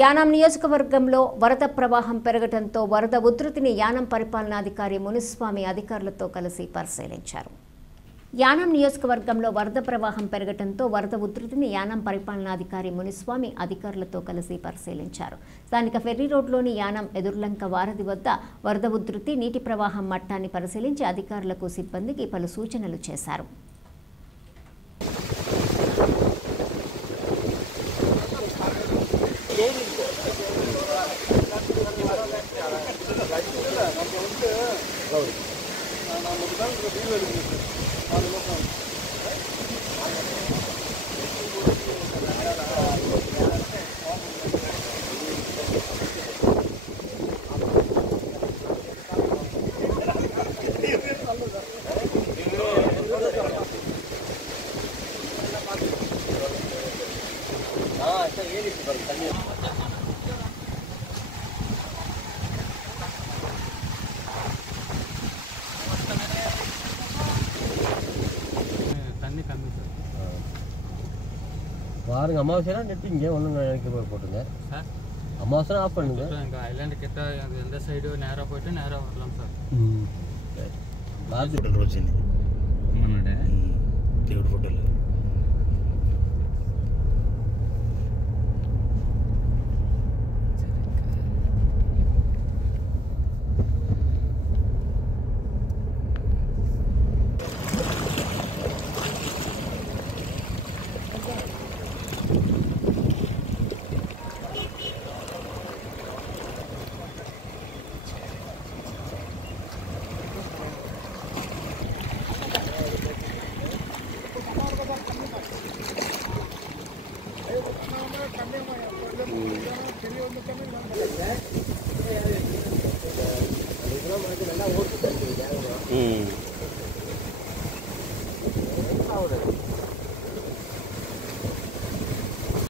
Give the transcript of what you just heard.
యానాం నియోజకవర్గంలో వరద ప్రవాహం పెరగడంతో వరద ఉధృతిని యానాం పరిపాలనాధికారి మునిస్వామి అధికారులతో కలిసి పరిశీలించారు. యానాం నియోజకవర్గంలో వరద ప్రవాహం పెరగడంతో వరద ఉధృతిని యానాం పరిపాలనాధికారి మునిస్వామి అధికారులతో కలిసి పరిశీలించారు. స్థానిక ఫెర్రీ రోడ్లోని యానాం ఎదుర్లంక వారధి వద్ద వరద ఉధృతి, నీటి ప్రవాహం మట్టాన్ని పరిశీలించి అధికారులకు, సిబ్బందికి పలు సూచనలు చేశారు. பாருங்க அமாவாசை நெட்டு இங்கே ஒன்றும் நினைக்க போட்டுங்க சார். அமாவாசை ஆஃப் பண்ணுங்க. எங்கள் ஐலாண்டு கிட்ட எந்த சைடு நேராக போயிட்டு நேராக வரலாம் சார். பார்த்து ரோஜினி దేవుడు ఫోటోలు நல்லா ஓட்டு